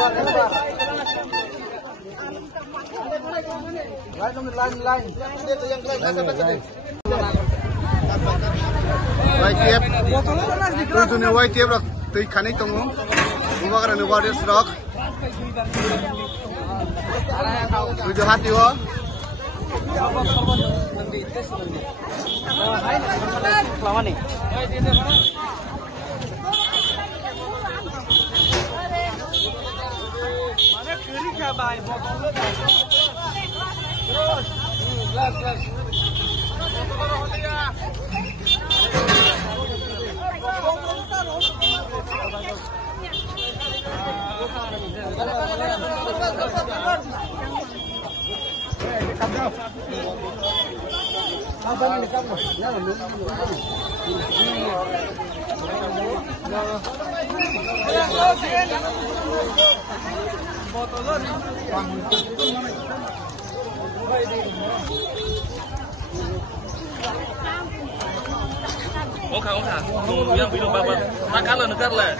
White tape rak tui khani tongo ubakara no body rock tujuh hati wo lama nih mana kiri kabai botol terus glass Oka, tunggu yang biru bapak. Nakal lah.